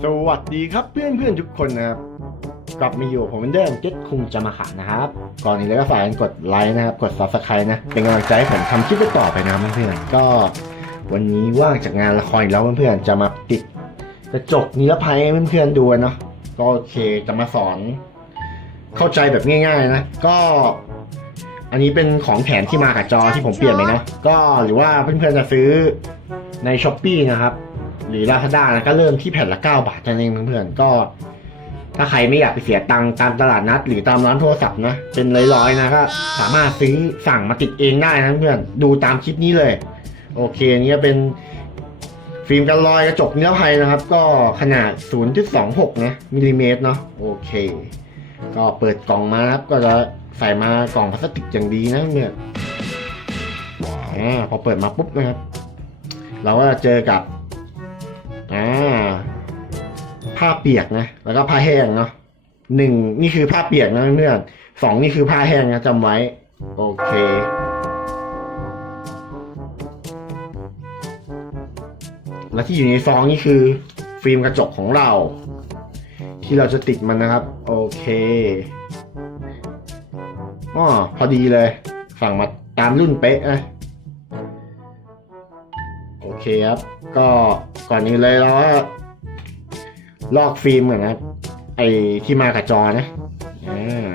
สวัสดีครับเพื่อนเพื่อนทุกคนนะครับ กลับมาอยู่ผมเหมือนเดิมเจ็ดคุงจะมาขานะครับ ก่อนนี้เลยก็ฝากกดไลค์นะครับ กด subscribe นะ เป็นกำลังใจให้ผมทำคลิปต่อไปนะเพื่อนๆก็ วันนี้ว่างจากงานละครอีกแล้วเพื่อนๆจะมาติดกระจกนิรภัยให้เพื่อนๆดูเนาะก็โอเคจะมาสอน เข้าใจแบบง่าย ๆ นะ ก็ อันนี้เป็นของแถมที่มากับจอที่ผมเปลี่ยนไปนะก็หรือว่าเพื่อนๆจะซื้อในช้อปปีนะครับ หรือ Lazada นะก็เริ่มที่แผ่นละ 9 บาทนั่นเองเพื่อนๆก็ ถ้าใครไม่อยากไปเสียตังค์ตามตลาดนัด หรือตามร้านโทรศัพท์นะเป็นร้อยๆนะก็สามารถซื้อสั่งมาติดเองได้นะเพื่อนดูตามคลิปนี้เลย โอเคอันนี้เป็นฟิล์มกันรอยกระจกนิรภัยนะครับ ก็ขนาด 0.26 นะมิลลิเมตรเนาะโอเค ก็เปิดกล่องมาครับก็จะใส่มากล่องพลาสติกอย่างดีนะเนี่ยอ่าพอเปิดมาปุ๊บนะครับ เราก็จะเจอกับ อ่าผ้าเปียกนะแล้วก็ผ้าแห้งเนาะหนึ่งนี่คือผ้าเปียกนะเพื่อนสองนี่คือผ้าแห้งนะจำไว้ โอเคและที่อยู่ในซองนี่คือฟิล์มกระจกของเรา ที่เราจะติดมันนะครับ โอเคอ๋อพอดีเลย สั่งมาตามรุ่นเป๊ะนะโอ เคครับ ก็ก่อนนี้เลยเราก็ลอกฟิล์มก่อนนะครับ ไอที่มากับจอนะอ่า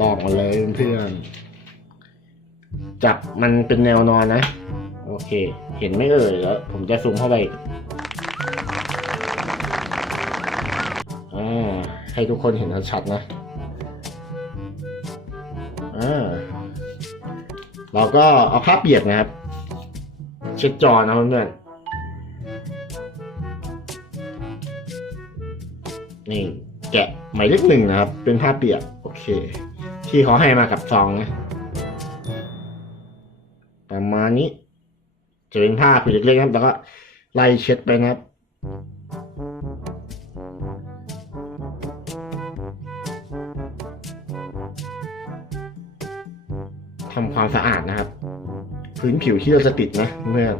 ลอกมาเลยเพื่อนจับมันเป็นแนวนอนนะ โอเค เห็นไม่เอ่ยแล้ว ผมจะซูมเข้าไปให้ทุกคนเห็นชัดนะอ่าเราก็เอาผ้าเปียกนะครับ เช็ดจอนะเพื่อนๆนี่แกะหมายเลขหนึ่งนะครับ เป็นผ้าเปียกโอเค ที่เขาให้มากับซองนะประมาณนี้จะเป็นผ้าผืนเล็กๆนะครับแล้วก็ไล่เช็ดไปนะครับทำความสะอาดนะครับ พื้นผิวที่เราจะติดนะเมื่อ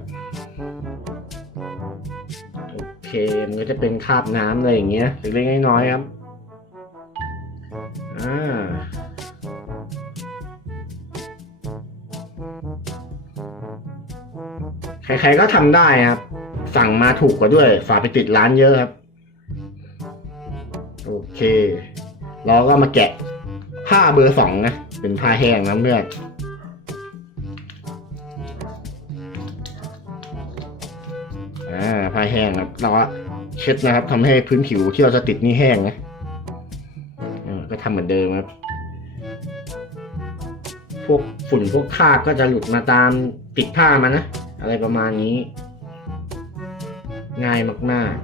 โอเคมันก็จะเป็นคราบน้ำอะไรอย่างเงี้ยเล็กๆน้อยๆครับอ่าใครๆก็ทำได้ครับ สั่งมาถูกกว่าด้วย ฝาไปติดร้านเยอะครับ โอเค เราก็มาแกะผ้าเบอร์สองนะ เป็นผ้าแห้งนะเพื่อน อ่าผ้าแห้งครับเราก็เช็ดนะครับทำให้พื้นผิวที่เราจะติดนี่แห้งนะอ่าก็ทำเหมือนเดิมครับ พวกฝุ่นพวกคราบก็จะหลุดมาตามติดผ้ามานะ อะไรประมาณนี้ ง่ายมาก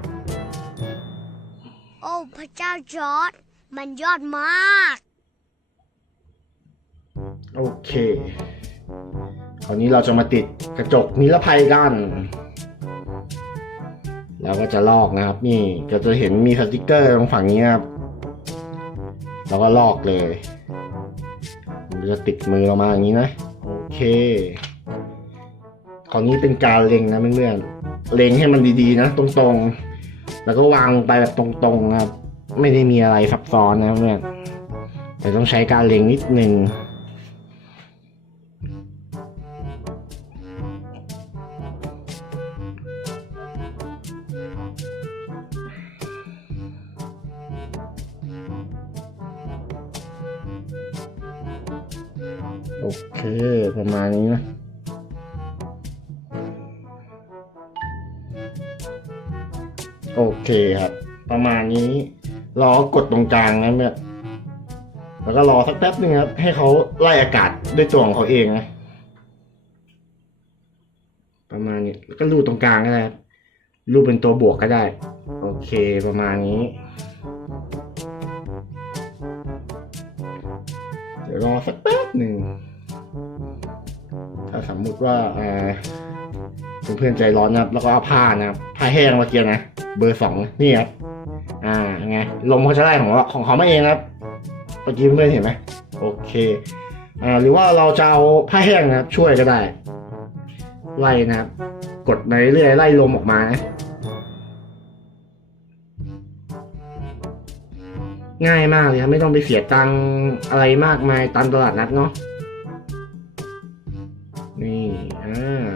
โอ้พระเจ้าจอร์ดมันยอดมากๆโอเคคราวนี้เราจะมาติดกระจกนิรภัยกัน แล้วก็จะลอกนะครับ นี่ก็จะเห็นมีสติกเกอร์ตรงฝั่งนี้ครับเราก็ลอกเลยมันจะติดมือเรามาอย่างนี้นะ โอเคคราวนี้เป็นการเล็งนะเพื่อนๆเล็งให้มันดีๆนะ ตรงๆ แล้วก็วางลงไปแบบตรงๆนะครับ ไม่ได้มีอะไรซับซ้อนนะเพื่อนแต่ต้องใช้การเล็งนิดนึง โอเค ประมาณนี้นะโอเคครับ ประมาณนี้รอกดตรงกลางนะเนี่ยแล้วก็รอสักแป๊บนึงครับ ให้เขาไล่อากาศด้วยตัวของเขาเองนะประมาณนี้แล้วก็รูดตรงกลางก็ได้ครับรูดเป็นตัวบวกก็ได้ โอเคประมาณนี้ ดี๋ยวรอสักแป๊บหนึ่ง ถ้าสมมุติว่าอ่าเพื่อนใจร้อนนะครับ แล้วก็เอาผ้านะครับผ้าแห้งเมื่อกี้นะ เบอร์สองนี่ครับ อ่าไงลมเขาจะไล่ของเราของเขามาเองนะครับเมื่อกี้เพื่อนเห็นไหมโอเค อ่าหรือว่าเราจะเอาผ้าแห้งนะครับ ช่วยก็ได้ ไล่นะครับ กดไปเรื่อยไล่ลมออกมานะ ง่ายมากเลยครับไม่ต้องไปเสียตังค์อะไรมากมายตามตลาดนัดเนาะนี่อ่า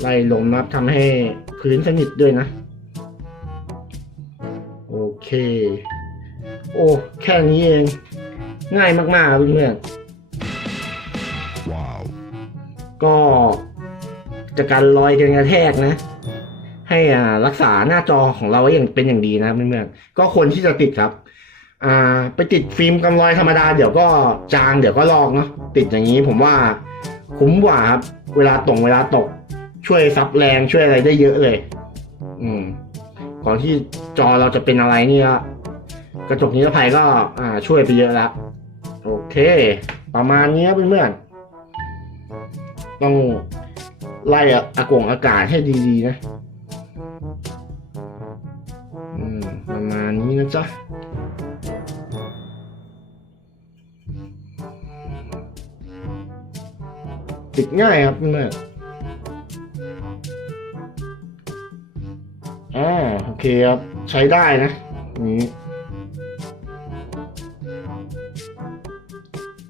ไล่ลมนะครับทำให้พื้นสนิทด้วยนะ โอเค โอ้แค่นี้เอง ง่ายมากๆครับเพื่อนๆ Wow. ก็จากการลอยกันกระแทกนะ ให้รักษาหน้าจอของเราไว้อย่างเป็นอย่างดีนะเพื่อนๆก็ควรที่จะติดครับ อ่าไปติดฟิล์มกำลอยธรรมดาเดี๋ยวก็จางเดี๋ยวก็ลอกเนาะติดอย่างนี้ผมว่าคุ้มกว่าครับ เวลาตกเวลาตก ช่วยซับแรงช่วยอะไรได้เยอะเลย อืมก่อนที่จอเราจะเป็นอะไรเนี่ยกระจกนิรภัยก็อ่าช่วยไปเยอะแล้วโอเค ประมาณนี้เพื่อนๆต้องไล่อะอากงอากาศให้ดีๆนะ มาณนี้นะจ๊ะติดง่ายครับเพื่อนอ่าโอเคครับ ใช้ได้นะ นี้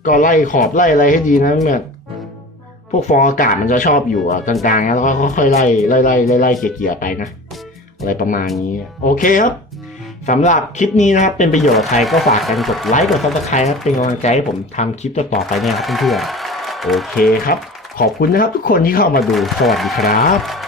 ก็ไล่ขอบไล่อะไรให้ดีนะเพื่อนพวกฟองอากาศมันจะชอบอยู่อะกลางๆ แล้วก็ค่อยๆไล่ไล่ไล่ไล่ไล่เกี่ยๆไปนะ อะไรประมาณนี้ โอเคครับ สำหรับคลิปนี้นะครับเป็นประโยชน์ใครก็ฝากกันกดไลค์กดซับสไครต์ครับเป็นกำลังใจให้ผมทำคลิปต่อๆไปเนี่ยครับเพื่อนๆโอเคครับ ขอบคุณนะครับทุกคนที่เข้ามาดูสวัสดีครับ